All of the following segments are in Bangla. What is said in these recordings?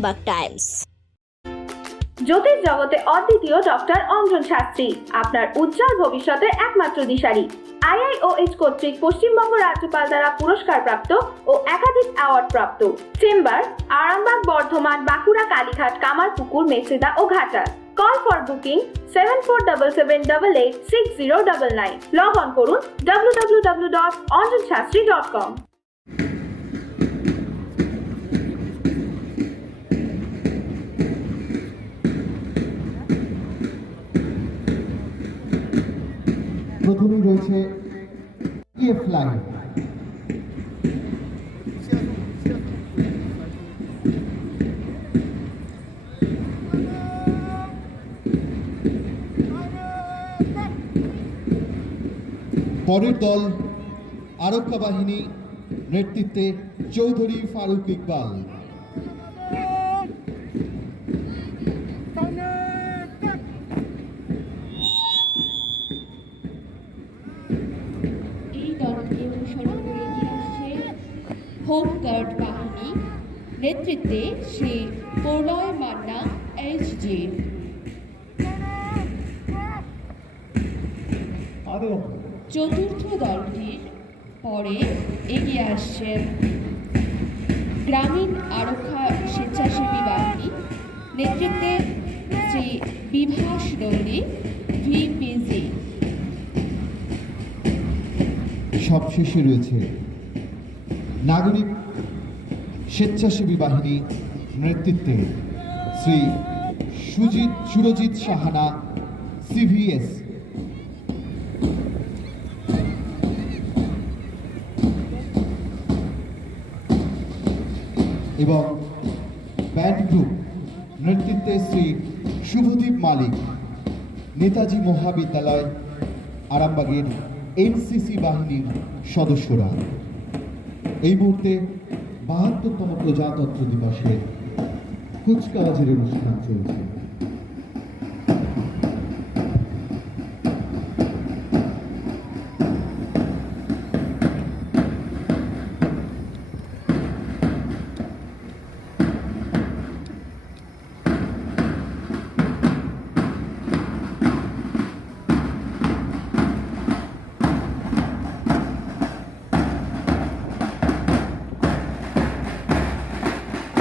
আরামবাগ টাইমস। জ্যোতিষ জগতে অদ্বিতীয় ডক্টর অঞ্জন শাস্ত্রী আপনার উজ্জ্বল ভবিষ্যতের একমাত্র দিশারি। IIOH কর্তৃক পশ্চিমবঙ্গ রাজ্যপাল দ্বারা পুরস্কারপ্রাপ্ত ও একাধিক অ্যাওয়ার্ড প্রাপ্ত। চেম্বার আরামবাগ, বর্ধমান, বাঁকুড়া, কালীঘাট, কামারপুকুর, মেচেদা ও Ghatal. Call for booking 7477886099। Log on করুন www.anjanshastri.com। প্রথমেই রয়েছে EF লাইন। পরের দল আরক্ষা বাহিনী নেতৃত্বে চৌধুরী ফারুক ইকবাল। এই দলকে অনুসরণ করে এগিয়ে আসছে হোমগার্ড বাহিনী নেতৃত্বে শ্রী প্রণয় মান্না HJ। চতুর্থ দলটির পরে এগিয়ে আসছেন গ্রামীণ আরক্ষা স্বেচ্ছাসেবী বাহিনী নেতৃত্বে শ্রী বিভাস নন্দী VPG। সবশেষে রয়েছে নাগরিক স্বেচ্ছাসেবী বাহিনী নেতৃত্বে শ্রী সুরজিৎ সাহানা CVS। এবং ব্যান্ড গ্রুপ নেতৃত্বে শ্রী শুভদীপ মালিক, নেতাজি মহাবিদ্যালয় আরামবাগের NCC বাহিনীর সদস্যরা। এই মুহূর্তে ৭২তম প্রজাতন্ত্র দিবসের কুচকাওয়াজের অনুষ্ঠান চলছে।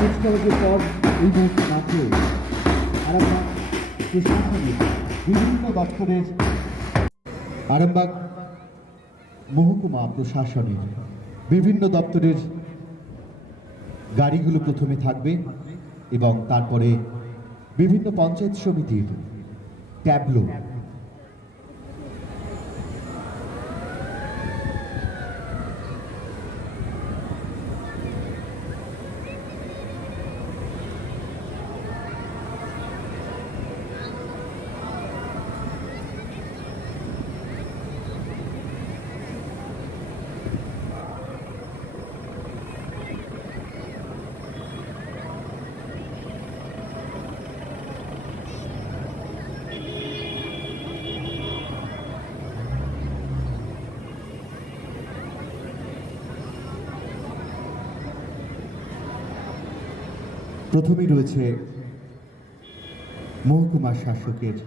কুচকাওয়াজের পর এই মুহূর্তে মাঠে আরামবাগ প্রশাসনের বিভিন্ন দপ্তরের আরামবাগ মহকুমা প্রশাসনের বিভিন্ন দপ্তরের গাড়িগুলো প্রথমে থাকবে এবং তারপরে বিভিন্ন পঞ্চায়েত সমিতির ট্যাবলো। প্রথমেই রয়েছে মহকুমা শাসকের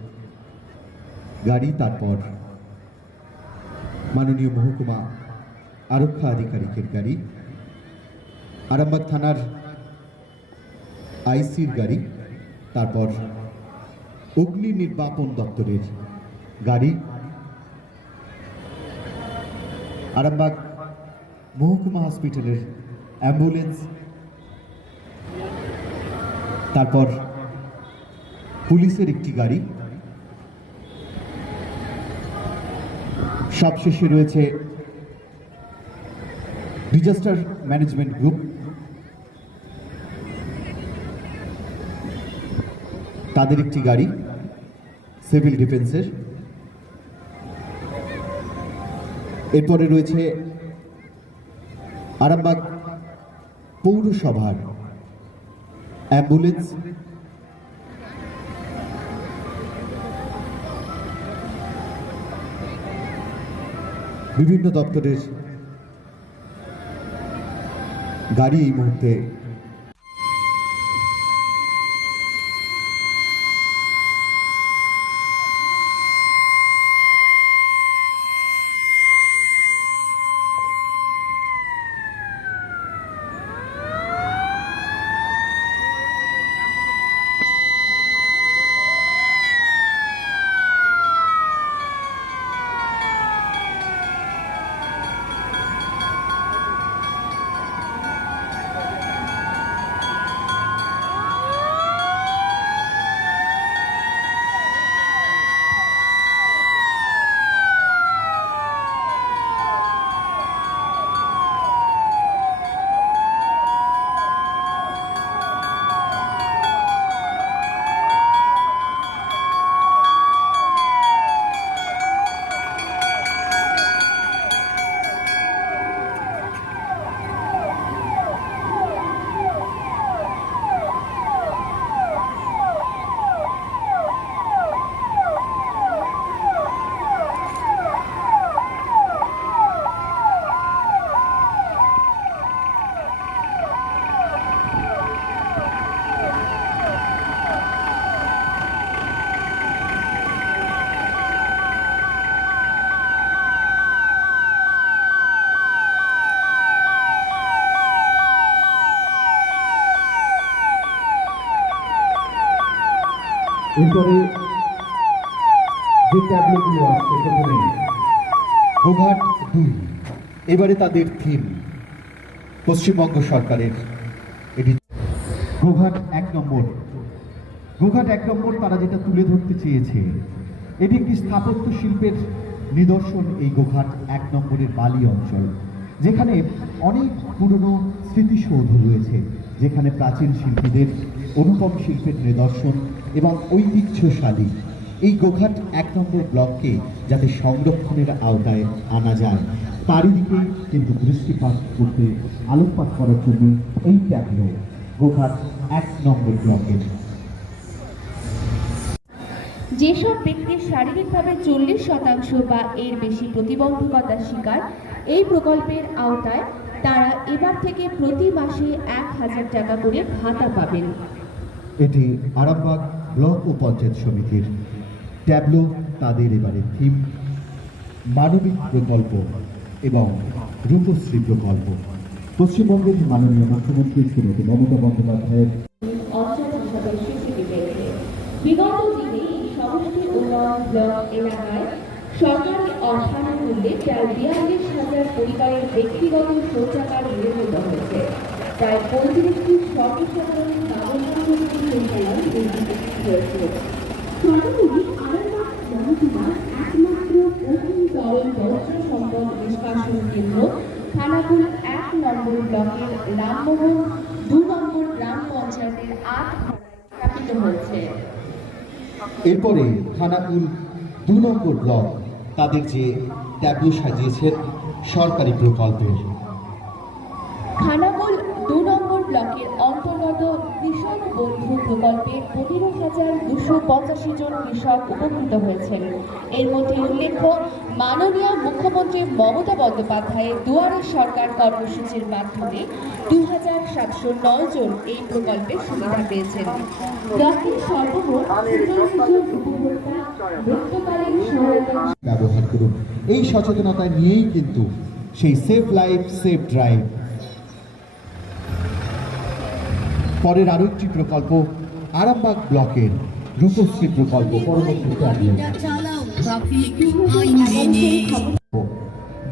গাড়ি, তারপর মাননীয় মহকুমা আরক্ষা আধিকারিকের গাড়ি, আরামবাগ থানার ICর গাড়ি, তারপর অগ্নি নির্বাপন দপ্তরের গাড়ি, আরামবাগ মহকুমা হসপিটালের অ্যাম্বুলেন্স, তারপর পুলিশের একটি গাড়ি, সবশেষে রয়েছে ডিজাস্টার ম্যানেজমেন্ট গ্রুপ, তাদের একটি গাড়ি সিভিল ডিফেন্সের। এরপরে রয়েছে আরামবাগ পৌরসভার অ্যাম্বুলেন্স, বিভিন্ন দপ্তরের গাড়ি এই মুহূর্তে এরপরে যে ট্যাবলেটগুলো আসছে প্রথমে গোঘাট 2, এবারে তাদের থিম পশ্চিমবঙ্গ সরকারের এটি গোঘাট 1 নম্বর। গোঘাট 1 নম্বর তারা যেটা তুলে ধরতে চেয়েছে, এটি একটি স্থাপত্য শিল্পের নিদর্শন। এই গোঘাট 1 নম্বরের বালি অঞ্চল, যেখানে অনেক পুরনো স্মৃতিসৌধ রয়েছে, যেখানে প্রাচীন শিল্পীদের অনুপম শিল্পের নিদর্শন এবং ঐতিহ্যশালী এই গোঘাট 1 নম্বর ব্লককে যাতে সংরক্ষণের আওতায় আনা যায়, তারই দিকে কিন্তু দৃষ্টিপাত করতে, আলোকপাত করার জন্য এই ট্যাবলো গোঘাট 1 নম্বর ব্লকের। যেসব ব্যক্তির শারীরিকভাবে 40% বা এর বেশি প্রতিবন্ধকতার শিকার এই প্রকল্পের আওতায়, তারা এবার থেকে প্রতি মাসে 1000 টাকা করে ভাতা পাবেন। এটি আরামবাগ ব্লক ও পঞ্চায়েত সমিতির ট্যাবলো। তাদের এবারে থিম মানবিক প্রকল্প এবং রূপশ্রী প্রকল্প। পশ্চিমবঙ্গের মাননীয় মুখ্যমন্ত্রী শ্রীমতী মমতা বন্দ্যোপাধ্যায়ের অঞ্চল হিসাবে স্বীকৃতি পেয়েছে। বিগত দিনে এই সমষ্টি উন্নয়ন ব্লক এলাকায় সরকারি অর্থানুকূল্যে প্রায় 42,000 পরিবারের ব্যক্তিগত শৌচাগার নির্মিত হয়েছে। প্রায় 35টি সর্বসাধারণ ব্যবহারযোগ্য শৌচালয় নির্মিত হয়েছে। সর্বোপরি আরামবাগ মহকুমার একমাত্র প্রথম তরল বর্জ্য সম্পদ নিষ্কাশন কেন্দ্র খানাকুল 1 নম্বর ব্লকের রামমোহন 2 নম্বর গ্রাম পঞ্চায়েতের 8 স্থাপিত হয়েছে। এরপরে খানাকুল 2 নম্বর ব্লক তাদের যে ট্যাবলো সাজিয়েছেন সরকারি প্রকল্পের। খানাকুল 2 নম্বর ব্লকের অন্তর্গত কৃষক বন্ধু প্রকল্পে 15,285 জন কৃষক উপকৃত হয়েছেন। এর মধ্যে উল্লেখ্য, মাননীয় মুখ্যমন্ত্রী মমতা বন্দ্যোপাধ্যায়ের দুয়ারে সরকার কর্মসূচির মাধ্যমে 2,709 জন এই প্রকল্পের সুবিধা পেয়েছেন। ব্লকের সর্বমোট 43 জন উপভোক্তা নিত্যকালীন সহায়তা ব্যবহার করুন। এই সচেতনতা নিয়েই কিন্তু সেই সেভ লাইফ সেভ ড্রাইভ। পরের আরো একটি প্রকল্প আরামবাগ ব্লকের রূপশ্রী প্রকল্প। পরবর্তী ট্যাবলো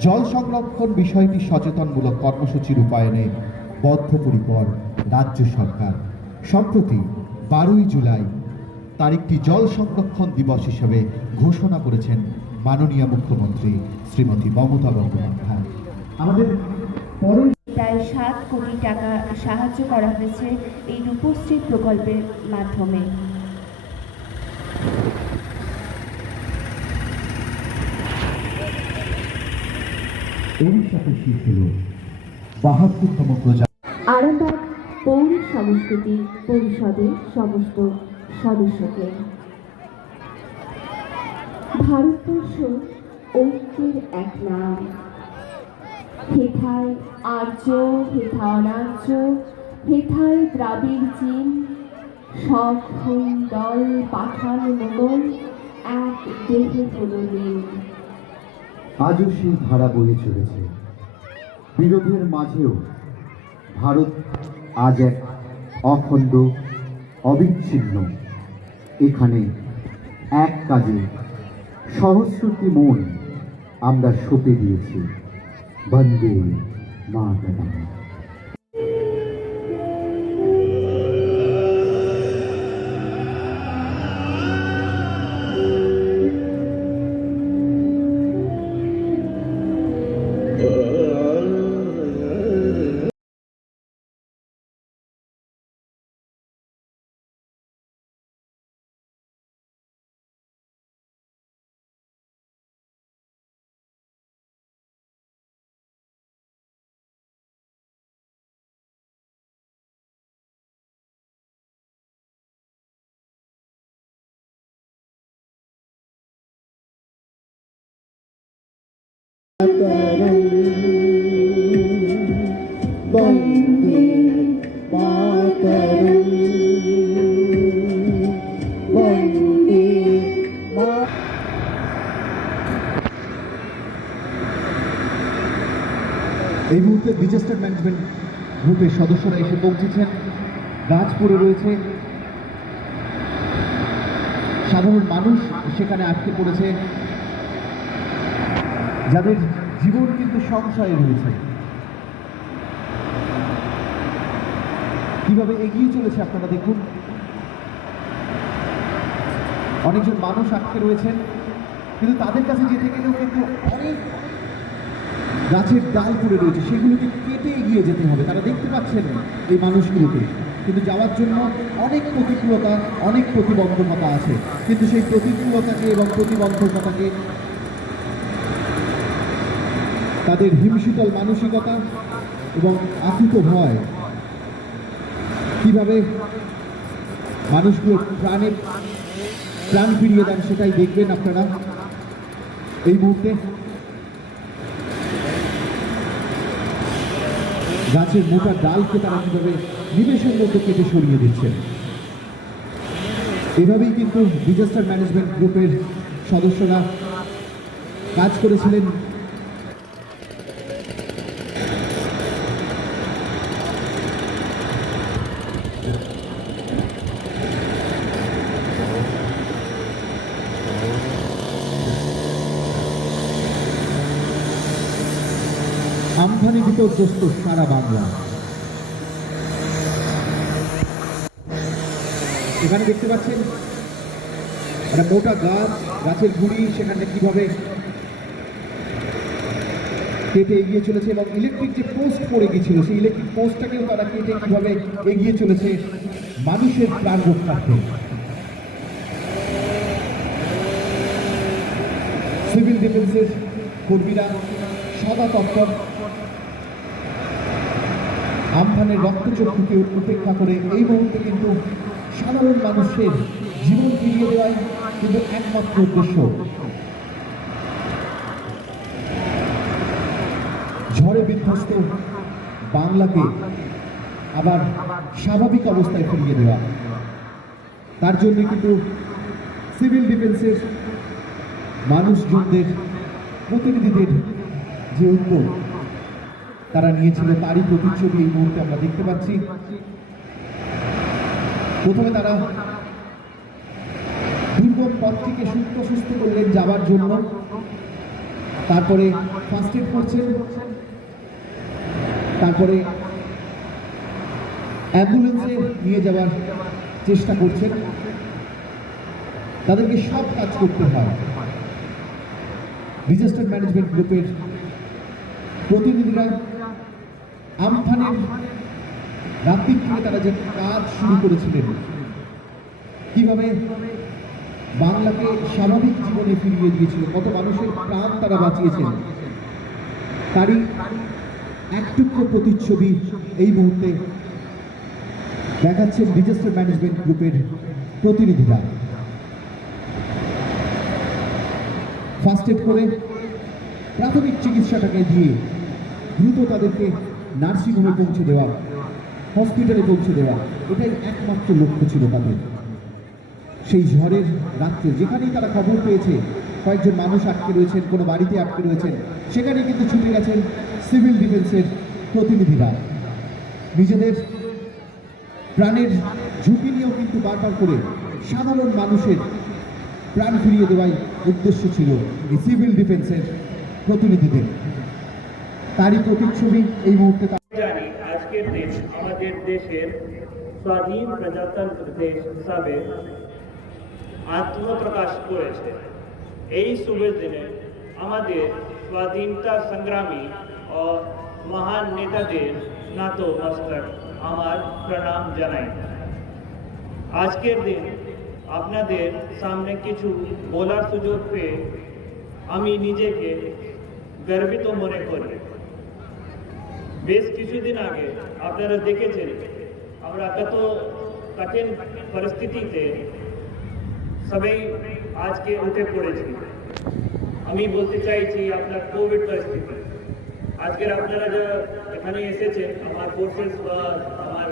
জল সংরক্ষণ বিষয়টি সচেতনমূলক কর্মসূচি রূপায়ণে বদ্ধপরিকর রাজ্য সরকার। সম্প্রতি 12ই জুলাই তারিখটি জল সংরক্ষণ দিবস হিসেবে ঘোষণা করেছেন মাননীয় মুখ্যমন্ত্রী শ্রীমতী মমতা বন্দ্যোপাধ্যায়। আমাদের পরের প্রায় 7 কোটি টাকা সাহায্য করা হয়েছে এই রূপশ্রী প্রকল্পের মাধ্যমে। এর সাথে শেষ হল 72তম প্রজাতি আরামবাগ পৌর সংস্কৃতি পরিষদের সমস্ত সদস্যকে ভারতবর্ষ ঐক্যের এক নাম। হেথায় আর্য, হেথা অনার্য, হেথায় দ্রাবিড় চীন, সব দল পাঠান মোগল, এক দেহে হল লীন। আজও সেই ধারা বয়ে চলেছে। বিরোধের মাঝেও ভারত আজ এক অখণ্ড, অবিচ্ছিন্ন। এখানে এক কাজে সহস্রটি মন আমরা সঁপে দিয়েছি। বন্দে মাতরম। বন্দে মাতরম, বন্দে এই মুহূর্তে ডিজাস্টার ম্যানেজমেন্ট গ্রুপের সদস্যরা এসে পৌঁছেছেন। রাজপুরে রয়েছে সাধারণ মানুষ সেখানে আটকে পড়েছে, যাদের জীবন কিন্তু সংশয়ে রয়েছে। কিভাবে এগিয়ে চলেছে আপনারা দেখুন। অনেকজন মানুষ আটকে রয়েছেন, কিন্তু তাদের কাছে যেতে গেলেও কিন্তু অনেক গাছের ডাল পড়ে রয়েছে, সেগুলোকে কেটে এগিয়ে যেতে হবে। তারা দেখতে পাচ্ছেন এই মানুষগুলোকে, কিন্তু যাওয়ার জন্য অনেক প্রতিকূলতা, অনেক প্রতিবন্ধকতা আছে। কিন্তু সেই প্রতিকূলতাকে এবং প্রতিবন্ধকতাকে তাদের হিমশীতল মানসিকতা এবং আকুত ভয় কিভাবে মানুষগুলো প্রাণ ফিরিয়ে দেন সেটাই দেখবেন আপনারা এই মুহূর্তে। গাছের মোটা ডালকে তারা কিভাবে নিমেষের মধ্যে কেটে সরিয়ে দিচ্ছেন। এভাবেই কিন্তু ডিজাস্টার ম্যানেজমেন্ট গ্রুপের সদস্যরা কাজ করেছিলেন। আমফানে বিপর্যস্ত সারা বাংলা। এখানে দেখতে পাচ্ছেন একটা মোটা গাছ, গাছের গুঁড়ি সেখানে কিভাবে কেটে এগিয়ে চলেছে, এবং ইলেকট্রিক যে পোস্ট পড়ে গিয়েছিল সেই ইলেকট্রিক পোস্টটাকেও তারা কেটে কিভাবে এগিয়ে চলেছে মানুষের প্রাণ রক্ষার্থে। সিভিল ডিফেন্সের কর্মীরা সদা তৎপর আমফানের রক্তচক্ষুকে উপেক্ষা করে এই মুহূর্তে কিন্তু সাধারণ মানুষের জীবন ফিরিয়ে দেওয়াই কিন্তু একমাত্র উদ্দেশ্য। ঝড়ে বিধ্বস্ত বাংলাকে আবার স্বাভাবিক অবস্থায় ফিরিয়ে দেওয়া, তার জন্য কিন্তু সিভিল ডিফেন্সের মানুষজনদের, প্রতিনিধিদের যে উদ্যোগ তারা নিয়েছিল তারই প্রতিচ্ছবি এই মুহূর্তে আমরা দেখতে পাচ্ছি। প্রথমে তারা দুর্গম পথটিকে সুস্থ করলেন যাওয়ার জন্য, তারপরে ফার্স্ট এড করছেন, তারপরে অ্যাম্বুলেন্সে নিয়ে যাওয়ার চেষ্টা করছেন। তাদেরকে সব কাজ করতে হয়। ডিজাস্টার ম্যানেজমেন্ট গ্রুপের প্রতিনিধিরা আমফানের রাত্রি থেকে তারা যে কাজ শুরু করেছিলেন, কিভাবে বাংলাকে স্বাভাবিক জীবনে ফিরিয়ে দিয়েছিল, কত মানুষের প্রাণ তারা বাঁচিয়েছেন, তারই একটুকরো প্রতিচ্ছবি এই মুহূর্তে দেখাচ্ছেন ডিজাস্টার ম্যানেজমেন্ট গ্রুপের প্রতিনিধিরা। ফার্স্ট এড করে প্রাথমিক চিকিৎসাটাকে দিয়ে দ্রুত তাদেরকে নার্সিংহোমে পৌঁছে দেওয়া, হসপিটালে পৌঁছে দেওয়া, এটাই একমাত্র লক্ষ্য ছিল তাদের। সেই ঝড়ের রাত্রে যেখানেই তারা খবর পেয়েছে কয়েকজন মানুষ আটকে রয়েছেন, কোনো বাড়িতে আটকে রয়েছেন, সেখানে কিন্তু ছুটে গেছেন সিভিল ডিফেন্সের প্রতিনিধিরা। নিজেদের প্রাণের ঝুঁকি নিয়েও কিন্তু বারবার করে সাধারণ মানুষের প্রাণ ফিরিয়ে দেওয়াই উদ্দেশ্য ছিল এই সিভিল ডিফেন্সের প্রতিনিধিদের। তারই প্রতিচ্ছবি এই মুহূর্তে জানি আজকের দিন আমাদের দেশের স্বাধীন প্রজাতন্ত্র দেশ হিসাবে আত্মপ্রকাশ করেছে। এই শুভ দিনে আমাদের স্বাধীনতা সংগ্রামী ও মহান নেতাদের নতমস্তক আমার প্রণাম জানাই। আজকের দিন আপনাদের সামনে কিছু বলার সুযোগ পেয়ে আমি নিজেকে গর্বিত মনে করি। বেশ কিছুদিন আগে আপনারা দেখেছেন আমরা কত কঠিন পরিস্থিতিতে সবাই আজকে উঠে পড়েছি। আমি বলতে চাইছি আপনার কোভিড পরিস্থিতি, আজকের আপনারা যে এখানে এসেছেন আমার ফোর্সেস বা আমার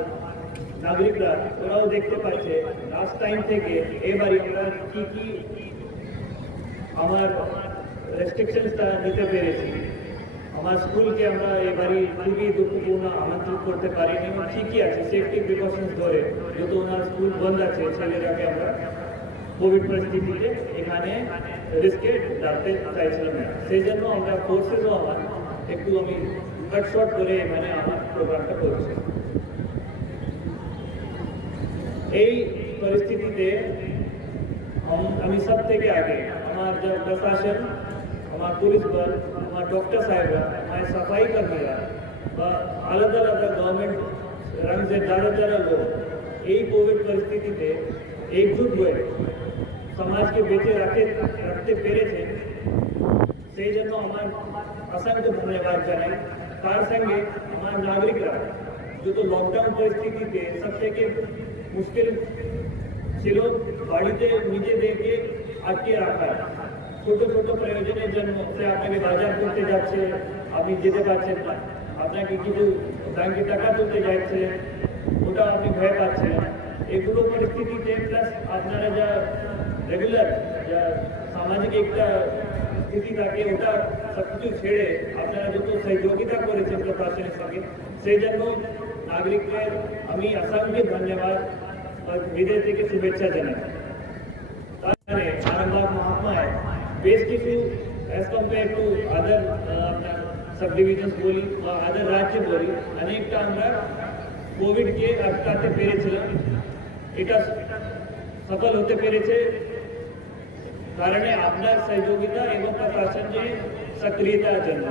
নাগরিকরা, ওরাও দেখতে পাচ্ছে লাস্ট টাইম থেকে এবারে আমরা কি কি আমার রেস্ট্রিকশনসটা নিতে পেরেছি। আমার স্কুলকে আমরা এবারে খুবই দুঃখপূর্ণ আমন্ত্রিত করতে পারিনি, এবং ঠিকই আছে সেফটি প্রিকশনস ধরে, যেহেতু ওনার স্কুল বন্ধ আছে, ছেলেরাকে আমরা কোভিড পরিস্থিতিতে এখানে রিস্কে ডাকতে চাইছিলাম না, সেই জন্য আমরা কোর্সেসও আমার একটু আমি কাট শর্ট করে এখানে আমার প্রোগ্রামটা করছি। এই পরিস্থিতিতে আমি সব থেকে আগে আমার जो प्रशासन, हमारा पुलिस बल, हमारा डॉक्टर साहब, हमारे सफाई कर्मीरा अलग अलग गवर्नमेंट रंग से ज़्यादा लोग এই কোভিড পরিস্থিতিতে একজুট হয়ে সমাজকে বেঁচে রাখতে পেরেছে, সেই জন্য আমার অসংখ্য ধন্যবাদ জানাই। তার সঙ্গে আমার নাগরিকরা जो লকডাউন পরিস্থিতিতে সবথেকে মুশকিল ছিল বাড়িতে নিজেদেরকে আটকে রাখা, ছোট ছোট প্রয়োজনের জন্য সে আপনাকে বাজার করতে যাচ্ছে, আপনি যেতে পারছেন না, আপনাকে কিছু ব্যাংকে টাকা তুলতে যাচ্ছে, ওটা আপনি ভয় পাচ্ছেন, এগুলো পরিস্থিতিতে প্লাস আপনারা যা রেগুলার যা সামাজিক একটা স্থিতি থাকে ওটা সব কিছু ছেড়ে আপনারা যত সহযোগিতা করেছেন প্রশাসনের সঙ্গে, সেই জন্য নাগরিকদের আমি অসংখ্য ধন্যবাদ হৃদয় থেকে শুভেচ্ছা জানাই। তারপরে আরামবাগ মহকুমায় বেশ কিছু as compare to other sub divisions বলি বা আদার রাজ্যে বলি, অনেকটা আমরা কোভিডকে আটকাতে পেরেছিলাম। এটা সফল হতে পেরেছে কারণে আপনার সহযোগিতা এবং প্রশাসনের সক্রিয়তার জন্য,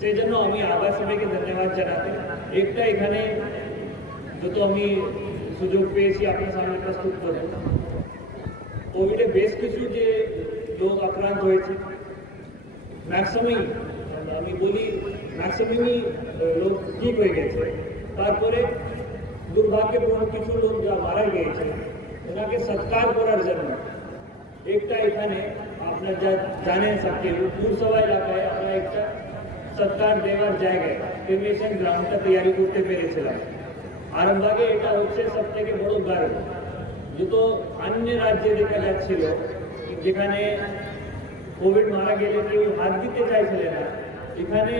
সেই জন্য আমি আবার সবাইকে ধন্যবাদ জানাতে। একটা এখানে যত আমি সুযোগ পেয়েছি আপনার সামনে প্রস্তুত করব, কোভিডে বেশ কিছু যে লোক আক্রান্ত হয়েছে, ম্যাক্সিমামই আমি বলি ম্যাক্সিমামই লোক ঠিক হয়ে গেছে, তারপরে দুর্ভাগ্যপূর্ণ কিছু লোক যা মারা গিয়েছে ওনাকে সৎকার করার জন্য একটা এখানে আপনার যা জানেন সবকে পুরসভা এলাকায় আমরা একটা সৎকার দেওয়ার জায়গায় ক্রিমেশন গ্রাউন্ডটা তৈরি করতে পেরেছিলাম। আরামবাগে এটা হচ্ছে সব থেকে বড় গর্ব, যত অন্য রাজ্যে দেখা যাচ্ছিল যেখানে কোভিড মারা গেলে কেউ হাত দিতে চাইছিল না, এখানে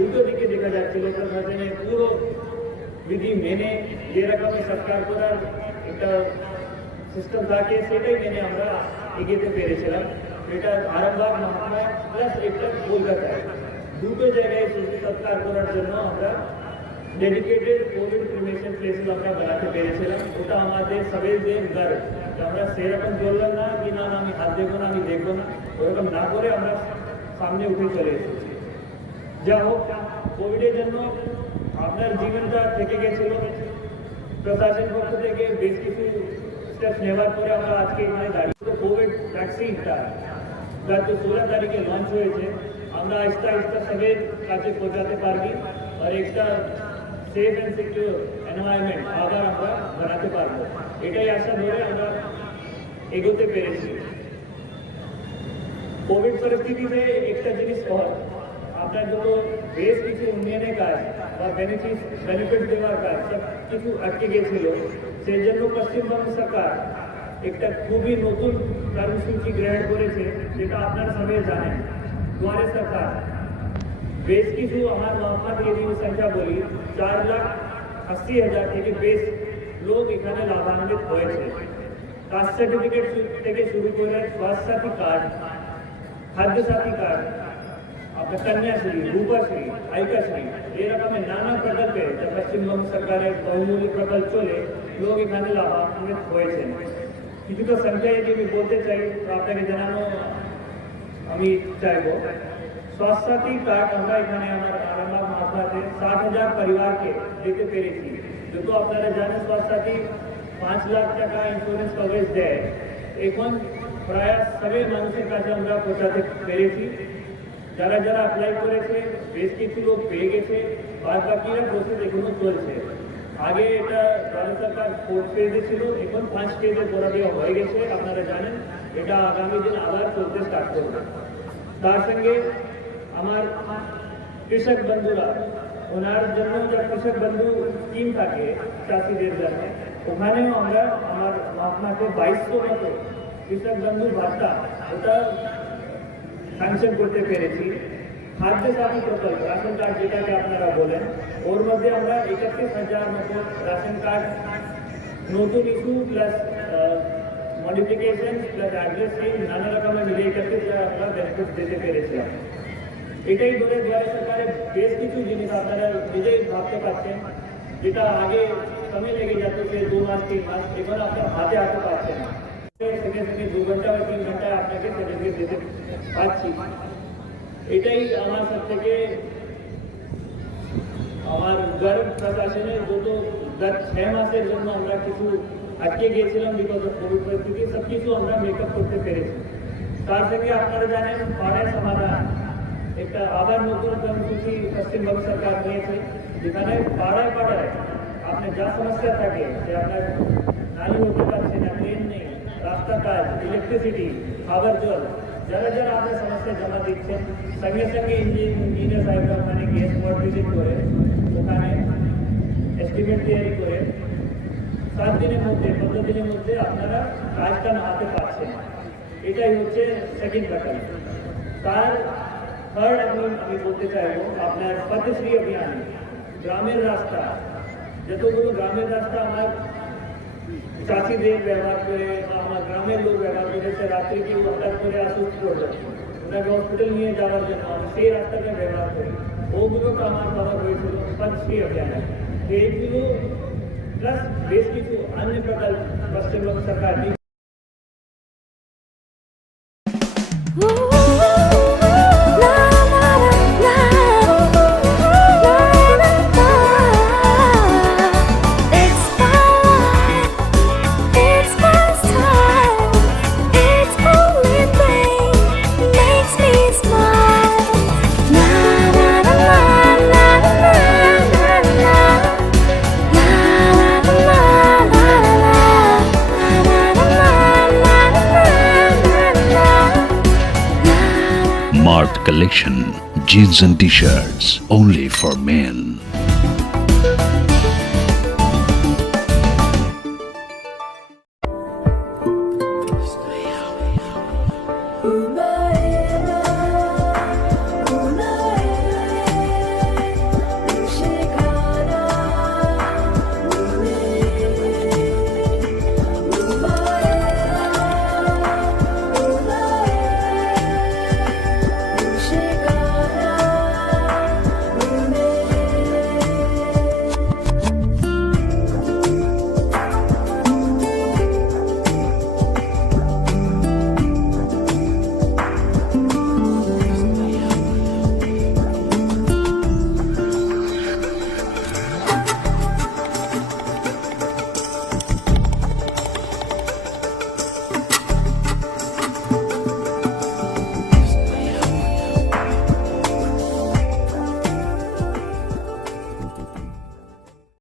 উল্টো দিকে দেখা যাচ্ছিল প্রশাসনের পুরো বিধি মেনে যে রকমের সৎকার করার একটা সিস্টেম থাকে সেটাই মেনে আমরা এগিয়ে পেরেছিলাম। এটা আরামবাগ মহকুমায় প্লাস একটা কলকাতায় দুটো জায়গায় সৎকার করার জন্য আমরা ডেডিকেটেড কোভিড ক্রিমেশন প্লেসেস আমরা বানাতে পেরেছিলাম। ওটা আমাদের সবাইদের গর্ব, আমরা সেরকম বললাম না কি না আমি হাত দেবো না আমি দেখবো না, ওরকম না করে আমরা সামনে উঠে চলে এসেছি। যা হোক কোভিডের জন্য আপনার জীবনটা থেকে গেছিল, প্রশাসন পক্ষ থেকে বেশ কিছু স্টেপস নেওয়ার পরে আমরা আজকে এখানে দাঁড়িয়ে কোভিড ভ্যাকসিনটা গত 16 তারিখে লঞ্চ হয়েছে, আমরা আস্তে আস্তে সবের কাছে পৌঁছাতে পারবি আর একটা সেফ অ্যান্ড সিকিউর এনভায়রনমেন্ট আবার আমরা বানাতে পারবো, এটাই আশা ধরে আমরা এগোতে পেরেছি। কোভিড পরিস্থিতিতে একটা জিনিস কর আপনার যত বেশ কিছু উন্নয়নের কাজ বা বেনিফিট দেওয়ার কাজ সব কিছু আটকে গেছিল, সেই জন্য পশ্চিমবঙ্গ সরকার একটা খুবই নতুন কর্মসূচি গ্রহণ করেছে, যেটা আপনারা সবাই জানেন। দুয়ারে সরকার বেশ কিছু আমার মহকুমা থেকে যদি সংখ্যা বলি 4,80,000 থেকে বেশ লোক এখানে লাভান্বিত হয়েছে। কাস্ট সার্টিফিকেট থেকে শুরু করে স্বাস্থ্য সাথী কার্ড, খাদ্য সাথী কার্ড, আপনার কন্যাশ্রী, রূপশ্রী, আয়কাশ্রী এরকমের নানা প্রকল্পে যা পশ্চিমবঙ্গ সরকারের বহুমূল্য প্রকল্প চলে লোক এখানে লাভান্বিত হয়েছেন। কিছুটা সংখ্যা যদি আমি বলতে চাই তো আপনাকে জানানো আমি চাইব। স্বাস্থ্য সাথী কার্ড আমরা এখানে আমার আরামবাগ মহকুমাতে 60,000 পরিবারকে দিতে পেরেছি। যত আপনারা জানেন স্বাস্থ্য সাথী 5 লাখ টাকা ইন্স্যুরেন্স কভারেজ দেয়, এখন প্রায় সবাই মানুষের কাছে আমরা পৌঁছাতে পেরেছি। যারা যারা অ্যাপ্লাই করেছে বেশ কিছু লোক পেয়ে গেছে, বাদ বাকিরা প্রসেস এখনো চলছে। আগে এটা ভারত সরকার 4th ফেজে ছিল, এখন 5 ফেজে করা দেওয়া হয়ে গেছে আপনারা জানেন। এটা আগামী দিন আবার চলতে স্টার্ট করবে। তার সঙ্গে আমার কৃষক বন্ধুরা, ওনার জন্য যা কৃষক বন্ধু স্কিম থাকে চাষিদের জন্য, ওখানেও আমরা আমার মহকুমাকে 2200 মতো কৃষক বন্ধু ভাতা ওটা স্যাংশন করতে পেরেছি। খাদ্য সাথী প্রকল্প রাশন কার্ড যেটাকে আপনারা বলেন, ওর মধ্যে আমরা 31,000 মতো রাশন কার্ড নতুন issue plus modification plus address change নানা রকমের মিলিয়ে করতে যা আমরা বেনিফিট দিতে পেরেছিলাম। এটাই ধরে দুয়ারে সরকারের বেশ কিছু জিনিস আপনারা নিজেই ভাবতে পারছেন, যেটা আগে সময় লেগে যেত সে 2 মাস 3 মাস, এখন আপনার হাতে হাতে পাচ্ছেন। সেখানে 2 ঘন্টা বা 3 ঘন্টায় আপনাকে সার্টিফিকেট দিতে পারছি। এটাই আমার সব থেকে আমার গর্ব প্রশাসনের গত 6 মাসের জন্য আমরা কিছু আটকে গিয়েছিলাম বিকজ অফ কোভিড পরিস্থিতি, সব কিছু আমরা মেকআপ করতে পেরেছি। তার থেকে আপনারা জানেন পাড়ায় সমাধান একটা আবার নতুন কর্মসূচি পশ্চিমবঙ্গ সরকার নিয়েছে, যেখানে পাড়ায় পাড়ায় আপনার যা সমস্যা থাকে যে আপনার নালি হতে পারছে না, ট্রেন নেই, রাস্তা কাজ, ইলেকট্রিসিটি, খাবার জল, যারা যারা আপনার সমস্যা জমা দিচ্ছেন সঙ্গে সঙ্গে ইঞ্জিনিয়ার সাহেবরা ওখানে গিয়ে স্পট ভিজিট করে ওখানে এস্টিমেট তৈরি করে 7 দিনের মধ্যে 15 দিনের মধ্যে আপনারা কাজটা নামাতে পারছেন। এটাই হচ্ছে সেকেন্ড ব্যাপার। তার থার্ড আমি বলতে চাইবো আপনার পথশ্রী অভিযান, গ্রামের রাস্তা, যতগুলো গ্রামের রাস্তা আমার চাষিদের ব্যবহার করে বা আমার গ্রামের লোক ব্যবহার করে, সে রাত্রে কেউ হঠাৎ করে অসুস্থ হলো, ওনাকে হসপিটাল নিয়ে যাওয়ার জন্য আমি সেই রাস্তাকে ব্যবহার করি, ওগুলো তো আমার কভার হয়েছিল পথশ্রী অভিযানে। এইগুলো প্লাস বেশ কিছু অন্য প্রকল্প পশ্চিমবঙ্গ সরকার Mart Collection, jeans and t-shirts only for men.